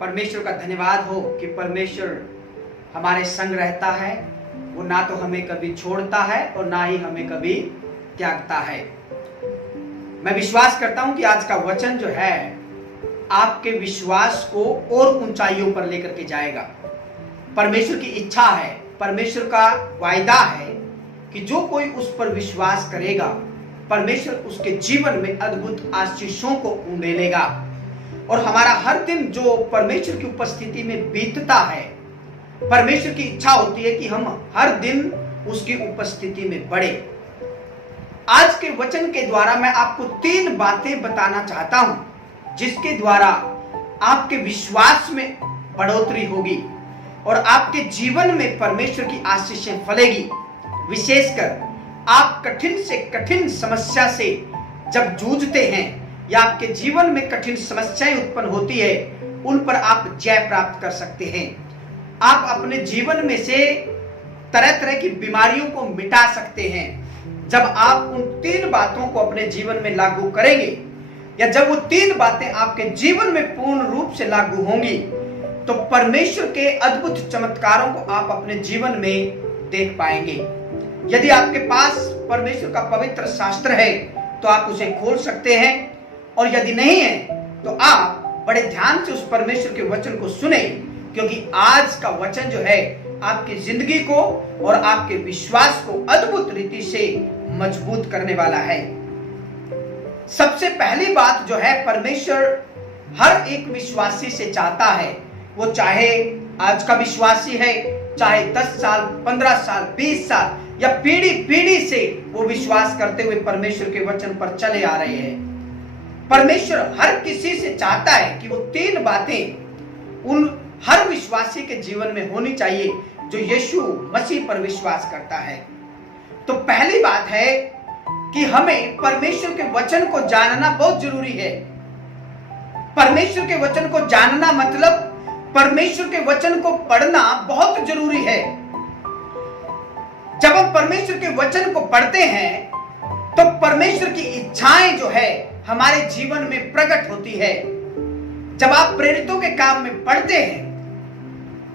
परमेश्वर का धन्यवाद हो कि परमेश्वर हमारे संग रहता है। वो ना तो हमें कभी छोड़ता है और ना ही हमें कभी त्यागता है। मैं विश्वास करता हूं कि आज का वचन जो है आपके विश्वास को और ऊंचाइयों पर लेकर के जाएगा। परमेश्वर की इच्छा है, परमेश्वर का वायदा है कि जो कोई उस पर विश्वास करेगा परमेश्वर उसके जीवन में अद्भुत आशीषों को उंडेलेगा। और हमारा हर दिन जो परमेश्वर की उपस्थिति में बीतता है, परमेश्वर की इच्छा होती है कि हम हर दिन उसकी उपस्थिति में बढ़े। आज के वचन के द्वारा मैं आपको 3 बातें बताना चाहता हूं जिसके द्वारा आपके विश्वास में बढ़ोतरी होगी और आपके जीवन में परमेश्वर की आशीषें फलेगी। विशेषकर आप कठिन से कठिन समस्या से जब जूझते हैं या आपके जीवन में कठिन समस्याएं उत्पन्न होती है, उन पर आप जय प्राप्त कर सकते हैं। आप अपने जीवन में से तरह तरह की बीमारियों को मिटा सकते हैं जब आप उन 3 बातों को अपने जीवन में लागू करेंगे, या जब वो 3 बातें आपके जीवन में पूर्ण रूप से लागू होंगी तो परमेश्वर के अद्भुत चमत्कारों को आप अपने जीवन में देख पाएंगे। यदि आपके पास परमेश्वर का पवित्र शास्त्र है तो आप उसे खोल सकते हैं, और यदि नहीं है तो आप बड़े ध्यान से उस परमेश्वर के वचन को सुने, क्योंकि आज का वचन जो है आपकी जिंदगी को और आपके विश्वास को अद्भुत रीति से मजबूत करने वाला है। सबसे पहली बात जो है, परमेश्वर हर एक विश्वासी से चाहता है, वो चाहे आज का विश्वासी है, चाहे 10 साल, 15 साल, 20 साल या पीढ़ी पीढ़ी से वो विश्वास करते हुए परमेश्वर के वचन पर चले आ रहे हैं। परमेश्वर हर किसी से चाहता है कि वो 3 बातें उन हर विश्वासी के जीवन में होनी चाहिए जो यीशु मसीह पर विश्वास करता है। तो पहली बात है कि हमें परमेश्वर के वचन को जानना बहुत जरूरी है। परमेश्वर के वचन को जानना मतलब परमेश्वर के वचन को पढ़ना बहुत जरूरी है। जब हम परमेश्वर के वचन को पढ़ते हैं तो परमेश्वर की इच्छाएं जो है हमारे जीवन में प्रकट होती है। जब आप प्रेरितों के काम में पढ़ते हैं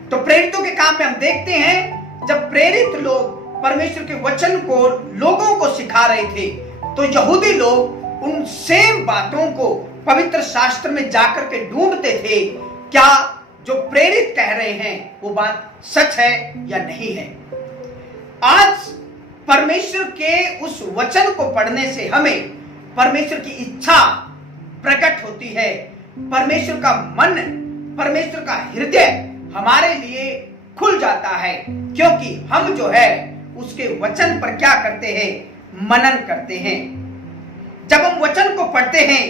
तो प्रेरितों के काम में हम देखते हैं जब प्रेरित लोग परमेश्वर के वचन को लोगों को सिखा रहे थे तो यहूदी लोग उन सेम बातों को पवित्र शास्त्र में जाकर के ढूंढते थे, क्या जो प्रेरित कह रहे हैं वो बात सच है या नहीं है। आज परमेश्वर के उस वचन को पढ़ने से हमें परमेश्वर की इच्छा प्रकट होती है। परमेश्वर का मन, परमेश्वर का हृदय हमारे लिए खुल जाता है, क्योंकि हम जो है उसके वचन पर क्या करते हैं, मनन करते हैं। जब हम वचन को पढ़ते हैं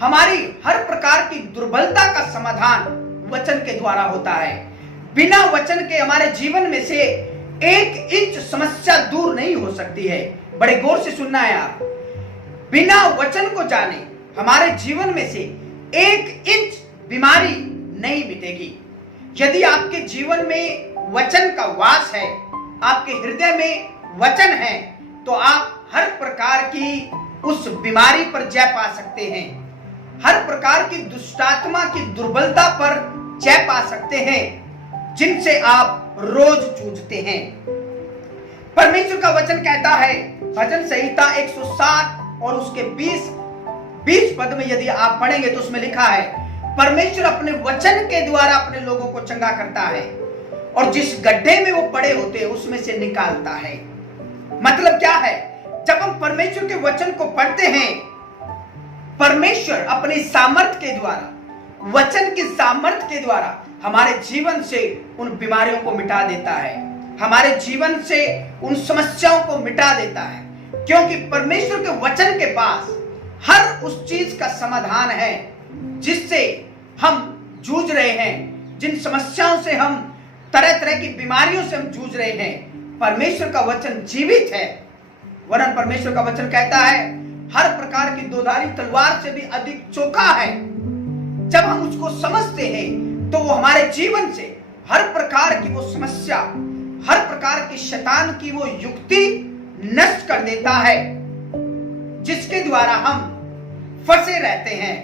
हमारी हर प्रकार की दुर्बलता का समाधान वचन के द्वारा होता है। बिना वचन के हमारे जीवन में से 1 इंच समस्या दूर नहीं हो सकती है। बड़े गौर से सुनना है आप। बिना वचन को जाने हमारे जीवन में से 1 इंच बीमारी नहीं मिटेगी। यदि आपके जीवन में वचन का वास है, आपके हृदय में वचन है, तो आप हर प्रकार की उस बीमारी पर जय पा सकते हैं। हर प्रकार की दुष्टात्मा की दुर्बलता पर जय पा सकते हैं जिनसे आप रोज जूझते हैं। परमेश्वर का वचन कहता है, भजन संहिता 160 और उसके 20 पद में यदि आप पढ़ेंगे तो उसमें लिखा है, परमेश्वर अपने वचन के द्वारा अपने लोगों को चंगा करता है और जिस गड्ढे में वो पड़े होते हैं उसमें से निकालता है। मतलब क्या है, जब हम परमेश्वर के वचन को पढ़ते हैं, परमेश्वर अपनी सामर्थ के द्वारा, वचन की सामर्थ के द्वारा हमारे जीवन से उन बीमारियों को मिटा देता है, हमारे जीवन से उन समस्याओं को मिटा देता है, क्योंकि परमेश्वर के वचन के पास हर उस चीज का समाधान है जिससे हम जूझ रहे हैं, जिन समस्याओं से हम, तरह तरह की बीमारियों से हम जूझ रहे हैं। परमेश्वर का वचन जीवित है, वरन परमेश्वर का वचन कहता है हर प्रकार की दोधारी तलवार से भी अधिक चोखा है। जब हम उसको समझते हैं तो वो हमारे जीवन से हर प्रकार की वो समस्या, हर प्रकार की शैतान की वो युक्ति नष्ट कर देता है जिसके द्वारा हम फंसे रहते हैं,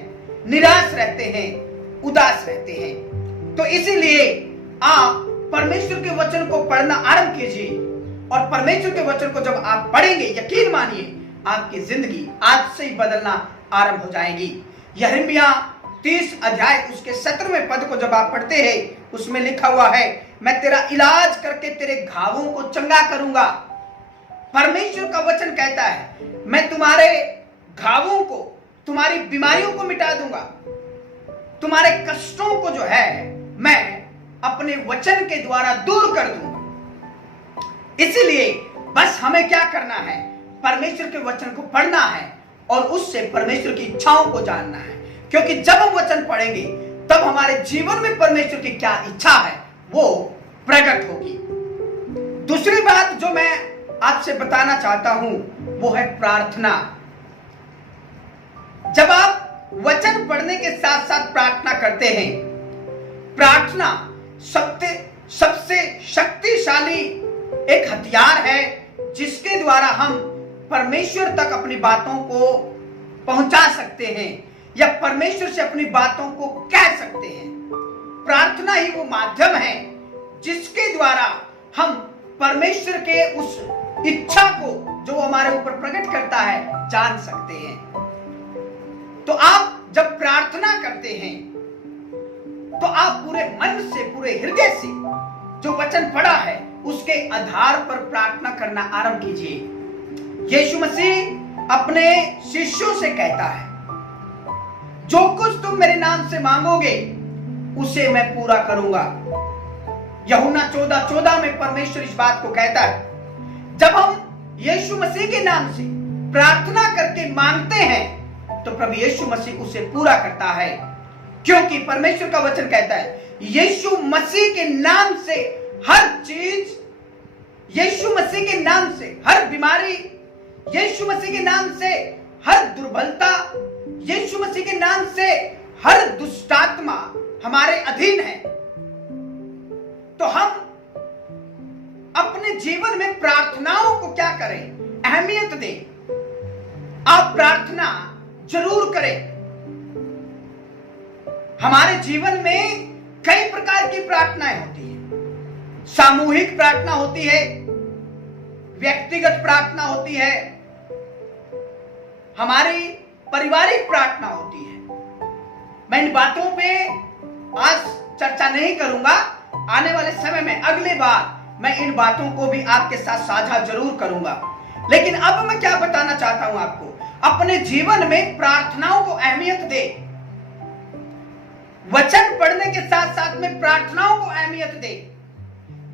निराश रहते हैं, उदास रहते हैं। तो इसीलिए आप परमेश्वर के वचन को पढ़ना आरंभ कीजिए, और परमेश्वर के वचन को जब आप पढ़ेंगे, यकीन मानिए आपकी जिंदगी आज से ही बदलना आरंभ हो जाएगी। यिर्मयाह 30 अध्याय उसके 17वें पद को जब आप पढ़ते हैं, उसमें लिखा हुआ है, मैं तेरा इलाज करके तेरे घावों को चंगा करूंगा। परमेश्वर का वचन कहता है, मैं तुम्हारे घावों को, तुम्हारी बीमारियों को मिटा दूंगा, तुम्हारे कष्टों को जो है मैं अपने वचन के द्वारा दूर कर दूंगा। इसीलिए बस हमें क्या करना है, परमेश्वर के वचन को पढ़ना है और उससे परमेश्वर की इच्छाओं को जानना है, क्योंकि जब हम वचन पढ़ेंगे तब हमारे जीवन में परमेश्वर की क्या इच्छा है वो प्रकट होगी। दूसरी बात जो मैं आपसे बताना चाहता हूं वो है प्रार्थना। जब आप वचन पढ़ने के साथ साथ प्रार्थना करते हैं, प्रार्थना सबसे शक्तिशाली एक हथियार है जिसके द्वारा हम परमेश्वर तक अपनी बातों को पहुंचा सकते हैं या परमेश्वर से अपनी बातों को कह सकते हैं। प्रार्थना ही वो माध्यम है जिसके द्वारा हम परमेश्वर के उस इच्छा को जो हमारे ऊपर प्रकट करता है जान सकते हैं। तो आप जब प्रार्थना करते हैं तो आप पूरे मन से, पूरे हृदय से जो वचन पढ़ा है उसके आधार पर प्रार्थना करना आरंभ कीजिए। यीशु मसीह अपने शिष्यों से कहता है, जो कुछ तुम मेरे नाम से मांगोगे उसे मैं पूरा करूंगा। यूहन्ना 14:14 में परमेश्वर इस बात को कहता है, जब हम यीशु मसीह के नाम से प्रार्थना करके मांगते हैं तो प्रभु यीशु मसीह उसे पूरा करता है, क्योंकि परमेश्वर का वचन कहता है यीशु मसीह के नाम से हर चीज, यीशु मसीह के नाम से हर बीमारी, यीशु मसीह के नाम से हर दुर्बलता, यीशु मसीह के नाम से हर दुष्टात्मा हमारे अधीन है। तो हम अपने जीवन में प्रार्थनाओं को क्या करें, अहमियत दें। आप प्रार्थना जरूर करें। हमारे जीवन में कई प्रकार की प्रार्थनाएं होती हैं। सामूहिक प्रार्थना होती है, व्यक्तिगत प्रार्थना होती है, हमारी पारिवारिक प्रार्थना होती है। मैं इन बातों पे आज चर्चा नहीं करूंगा, आने वाले समय में अगले बार मैं इन बातों को भी आपके साथ साझा जरूर करूंगा। लेकिन अब मैं क्या बताना चाहता हूं आपको, अपने जीवन में प्रार्थनाओं को अहमियत दे। वचन पढ़ने के साथ साथ में प्रार्थनाओं को अहमियत दे।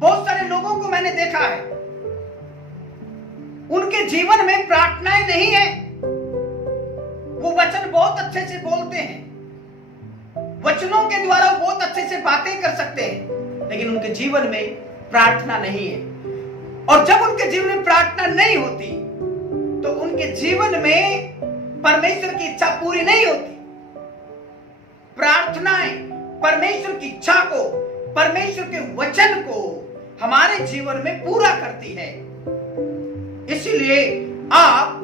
बहुत सारे लोगों को मैंने देखा है, उनके जीवन में प्रार्थनाएं नहीं है। वो वचन बहुत अच्छे से बोलते हैं, वचनों के द्वारा बहुत अच्छे से बातें कर सकते हैं, लेकिन उनके जीवन में प्रार्थना नहीं है। और जब उनके जीवन में प्रार्थना नहीं होती तो उनके जीवन में परमेश्वर की इच्छा पूरी नहीं होती। प्रार्थनाएं परमेश्वर की इच्छा को, परमेश्वर के वचन को हमारे जीवन में पूरा करती है। इसलिए आप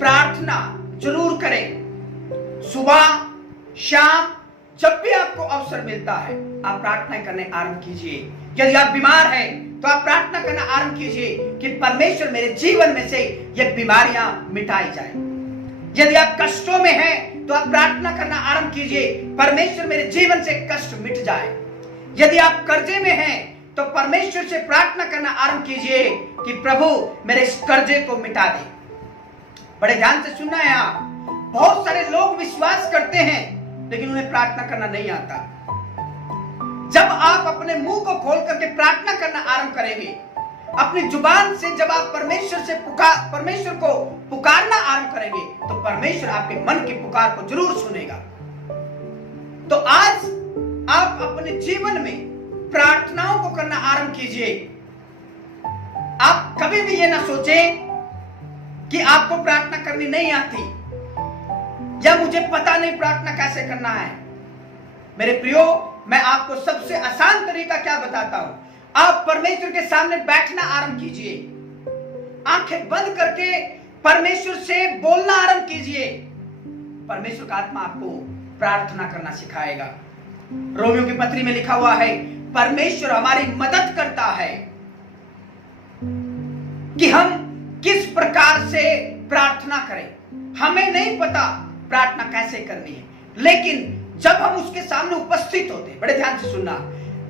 प्रार्थना जरूर करें। सुबह शाम जब भी आपको अवसर मिलता है आप प्रार्थना करने आरंभ कीजिए। यदि आप बीमार हैं तो आप प्रार्थना करना आरंभ कीजिए कि परमेश्वर मेरे जीवन में से ये बीमारियां मिटाई जाए। यदि आप कष्टों में हैं तो आप प्रार्थना करना आरंभ कीजिए, परमेश्वर मेरे जीवन से कष्ट मिट जाए। यदि आप कर्जे में हैं तो परमेश्वर से प्रार्थना करना आरंभ कीजिए कि प्रभु मेरे इस कर्जे को मिटा दे। बड़े ध्यान से सुनना है आप, बहुत सारे लोग विश्वास करते हैं लेकिन उन्हें प्रार्थना करना नहीं आता। जब आप अपने मुंह को खोल करके प्रार्थना करना आरंभ करेंगे, अपनी जुबान से जब आप परमेश्वर को पुकारना आरंभ करेंगे तो परमेश्वर आपके मन की पुकार को जरूर सुनेगा। तो आज आप अपने जीवन में प्रार्थनाओं को करना आरंभ कीजिए। आप कभी भी ये ना सोचें कि आपको प्रार्थना करनी नहीं आती या मुझे पता नहीं प्रार्थना कैसे करना है। मेरे प्रियो, मैं आपको सबसे आसान तरीका क्या बताता हूं। आप परमेश्वर के सामने बैठना आरंभ कीजिए, आंखें बंद करके परमेश्वर से बोलना आरंभ कीजिए। परमेश्वर का आत्मा आपको प्रार्थना करना सिखाएगा। रोमियो की पत्री में लिखा हुआ है, परमेश्वर हमारी मदद करता है कि हम किस प्रकार से प्रार्थना करें। हमें नहीं पता प्रार्थना कैसे करनी है, लेकिन जब हम उसके सामने उपस्थित होते हैं, बड़े ध्यान से सुनना,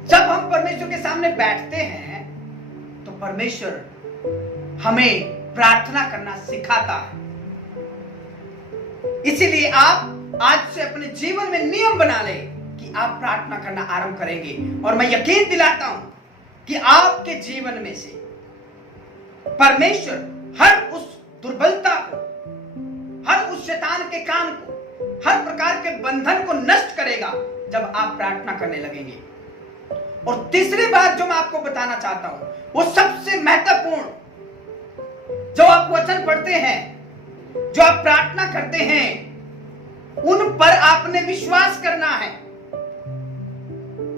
जब हम परमेश्वर के सामने बैठते हैं तो परमेश्वर हमें प्रार्थना करना सिखाता है। इसीलिए आप आज से अपने जीवन में नियम बना ले कि आप प्रार्थना करना आरंभ करेंगे, और मैं यकीन दिलाता हूं कि आपके जीवन में से परमेश्वर हर उस दुर्बलता को, हर उस शैतान के काम को, हर प्रकार के बंधन को नष्ट करेगा जब आप प्रार्थना करने लगेंगे। और तीसरी बात जो मैं आपको बताना चाहता हूं, वो सबसे महत्वपूर्ण, जो आप वचन पढ़ते हैं, जो आप प्रार्थना करते हैं, उन पर आपने विश्वास करना है।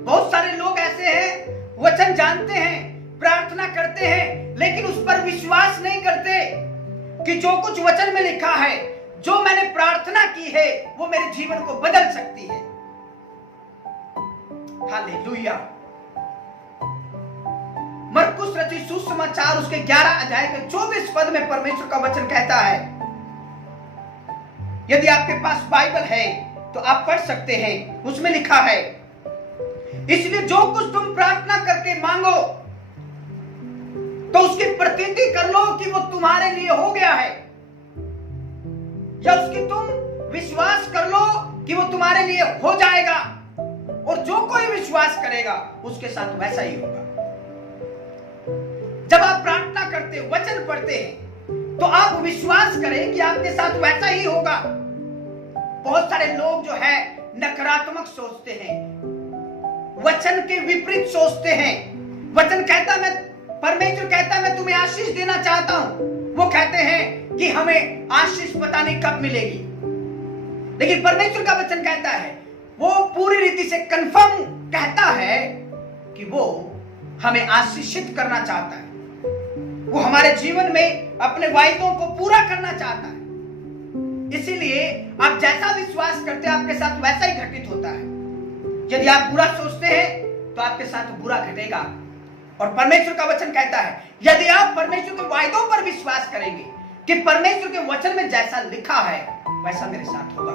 बहुत सारे लोग ऐसे हैं, वचन जानते हैं, प्रार्थना करते हैं, लेकिन उस पर विश्वास नहीं करते कि जो कुछ वचन में लिखा है, जो मैंने प्रार्थना की है, वो मेरे जीवन को बदल सकती है। हालेलुया। मरकुस रचित सुसमाचार उसके 11 अध्याय के 24 पद में परमेश्वर का वचन कहता है, यदि आपके पास बाइबल है तो आप पढ़ सकते हैं। उसमें लिखा है, इसलिए जो कुछ तुम प्रार्थना करके मांगो तो उसकी प्रतीति कर लो कि वो तुम्हारे लिए हो गया है, या उसकी तुम विश्वास कर लो कि वो तुम्हारे लिए हो जाएगा, और जो कोई विश्वास करेगा उसके साथ वैसा ही होगा। जब आप प्रार्थना करते, वचन पढ़ते हैं, तो आप विश्वास करें कि आपके साथ वैसा ही होगा। बहुत सारे लोग जो है नकारात्मक सोचते हैं, वचन के विपरीत सोचते हैं। वचन कहता, मैं परमेश्वर कहता मैं तुम्हें आशीष देना चाहता हूं, वो कहते हैं कि हमें आशीष पता नहीं कब मिलेगी। लेकिन परमेश्वर का वचन कहता है, वो पूरी रीति से कंफर्म कहता है कि वो हमें आशीषित करना चाहता है, वो हमारे जीवन में अपने वायदों को पूरा करना चाहता है। इसीलिए आप जैसा विश्वास करते हैं, आपके साथ वैसा ही घटित होता है। यदि आप बुरा सोचते हैं तो आपके साथ बुरा घटेगा। और परमेश्वर का वचन कहता है, यदि आप परमेश्वर के वायदों पर विश्वास करेंगे कि परमेश्वर के वचन में जैसा लिखा है वैसा मेरे साथ होगा,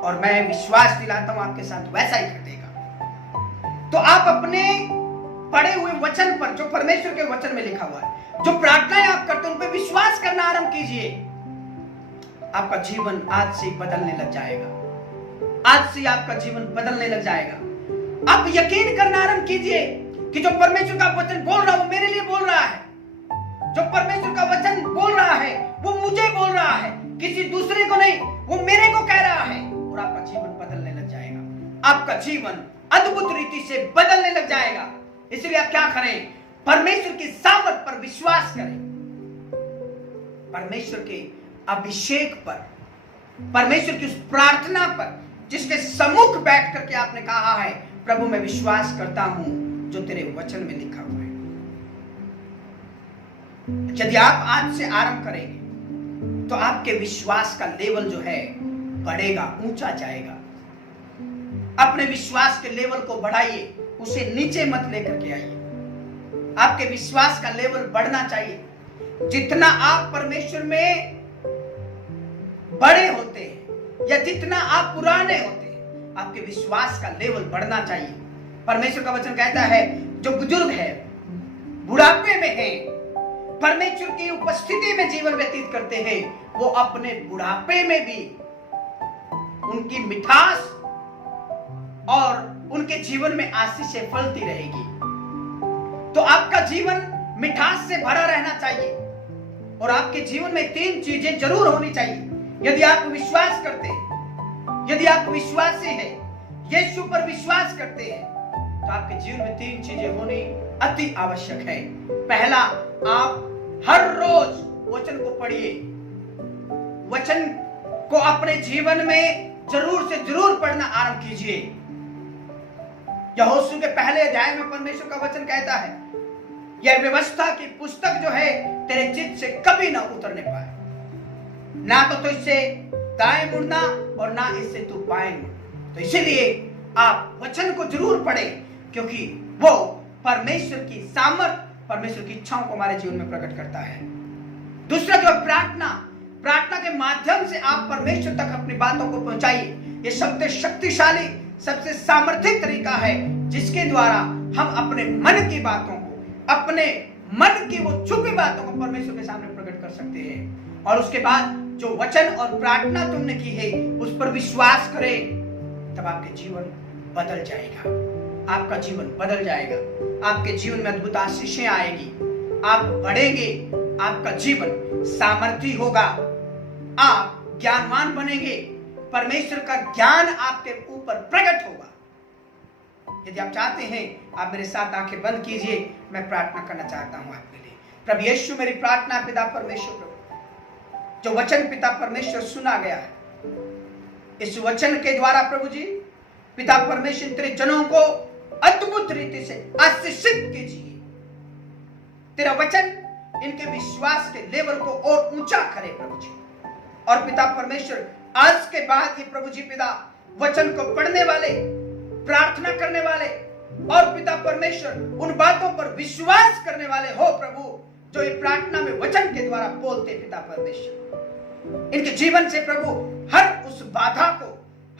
और मैं विश्वास दिलाता हूं आपके साथ वैसा ही घटेगा। तो आप अपने पढ़े हुए वचन पर, जो परमेश्वर के वचन में लिखा हुआ है, जो प्रार्थनाएं आप करते हैं, उन पर विश्वास करना आरंभ कीजिए। आपका जीवन आज से बदलने लग जाएगा। आज से आपका जीवन बदलने लग जाएगा। आप यकीन करना आरंभ कीजिए कि जो परमेश्वर का वचन बोल रहा है वो मेरे लिए बोल रहा है। जो परमेश्वर का वचन बोल रहा है वो मुझे बोल रहा है, किसी दूसरे को नहीं, वो मेरे को कह रहा है। और आपका जीवन बदलने लग जाएगा। आपका जीवन अद्भुत रीति से बदलने लग जाएगा। इसलिए आप क्या करें? परमेश्वर की सामर्थ पर विश्वास करें, परमेश्वर के अभिषेक पर, परमेश्वर की उस प्रार्थना पर जिसके सम्मुख बैठ करके आपने कहा है, प्रभु मैं विश्वास करता हूं जो तेरे वचन में लिखा हुआ है। यदि आप आज से आरंभ करेंगे तो आपके विश्वास का लेवल जो है बढ़ेगा, ऊंचा जाएगा। अपने विश्वास के लेवल को बढ़ाइए, उसे नीचे मत लेकर के आइए। आपके विश्वास का लेवल बढ़ना चाहिए। जितना आप परमेश्वर में बड़े होते हैं या जितना आप पुराने होते हैं, आपके विश्वास का लेवल बढ़ना चाहिए। परमेश्वर का वचन कहता है, जो बुजुर्ग है, बुढ़ापे में है, परमेश्वर की उपस्थिति में जीवन व्यतीत करते हैं, वो अपने बुढ़ापे में भी उनकी मिठास और उनके जीवन में आशीष फलती रहेगी। तो आपका जीवन मिठास से भरा रहना चाहिए, और आपके जीवन में 3 चीजें जरूर होनी चाहिए। यदि आप विश्वास करते हैं, यदि आप विश्वासी हैं, यीशु पर विश्वास करते हैं, तो आपके जीवन में 3 चीजें होनी अति आवश्यक है। पहला, आप हर रोज वचन को पढ़िए। वचन को अपने जीवन में जरूर से जरूर पढ़ना आरंभ कीजिए। यहोशू के पहले अध्याय में परमेश्वर का वचन कहता है, यह व्यवस्था की पुस्तक जो है तेरे चित्त से कभी ना उतरने पाए, ना तो इससे दाएं मुड़ना और ना इससे तू बाएं मुड़। तो इसीलिए आप वचन को जरूर पढ़ें, क्योंकि वो परमेश्वर की सामर्थ, परमेश्वर की इच्छाओं को हमारे जीवन में प्रकट करता है। दूसरा जो प्रार्थना, प्रार्थना के माध्यम से आप परमेश्वर तक अपनी बातों को पहुंचाइए। ये सबसे शक्तिशाली, सबसे सामर्थ्यक तरीका है जिसके द्वारा हम अपने मन की बातों को, अपने मन की वो छुपी बातों को परमेश्वर के सामने प्रकट कर सकते हैं। और उसके बाद जो वचन और प्रार्थना तुमने की है उस पर विश्वास करें, तब आपके जीवन बदल जाएगा, आपका जीवन बदल जाएगा, आपके जीवन में अद्भुत आशीषें आएगी, आप बढ़ेंगे, आपका जीवन सामर्थी होगा, आप ज्ञानवान बनेंगे, परमेश्वर का ज्ञान आपके ऊपर प्रकट होगा। यदि आप चाहते हैं, आप मेरे साथ आंखें बंद कीजिए, मैं प्रार्थना करना चाहता हूं आपके लिए। प्रभु यीशु, मेरी प्रार्थना पिता परमेश्वर प्रभु, जो वचन पिता परमेश्वर सुना गया है, इस वचन के द्वारा प्रभु जी पिता परमेश्वर तेरे जनों को अद्भुत रीति से आशीषित कीजिए। तेरा वचन इनके विश्वास के लेवल को और ऊंचा करे प्रभु जी। और पिता परमेश्वर आज के बाद ये प्रभु जी पिता वचन को पढ़ने वाले, प्रार्थना करने वाले और पिता परमेश्वर उन बातों पर विश्वास करने वाले हो प्रभु, जो ये प्रार्थना में वचन के द्वारा बोलते पिता परमेश्वर। इनके जीवन से प्रभु हर उस बाधा को,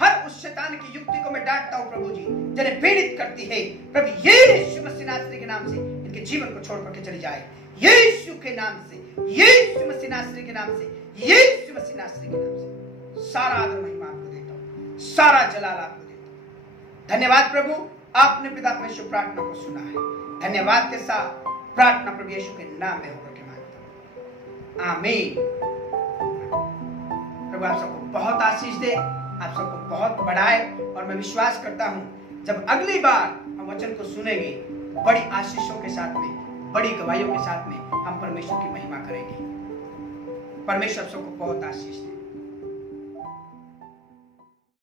हर उस शैतान की युक्ति को मैं डांटता हूं प्रभु जी, जिन्हें पीड़ित करती है प्रभु यीशु मसीह नासरी के नाम से इनके जीवन को छोड़ करके चली जाए। यीशु के नाम से, यीशु मसीह नासरी के नाम से, यीशु मसीह नासरी के नाम से सारा आदर महिमा आपको देता हूं, सारा जलाल आपको देता हूं। धन्यवाद प्रभु, आपने पिता परमेश्वर प्रार्थना को सुना है। धन्यवाद के साथ प्रार्थना प्रभु यीशु के नाम में होकर के मांगता हूं, आमीन। प्रभु आप सबको बहुत आशीष दे, आप सबको बहुत बढ़ाए। और मैं विश्वास करता हूं जब अगली बार हम वचन को सुनेंगे, बड़ी आशीषों के साथ में, बड़ी गवाहियों के साथ में हम परमेश्वर की महिमा करेंगे। परमेश्वर सबको बहुत आशीष दे।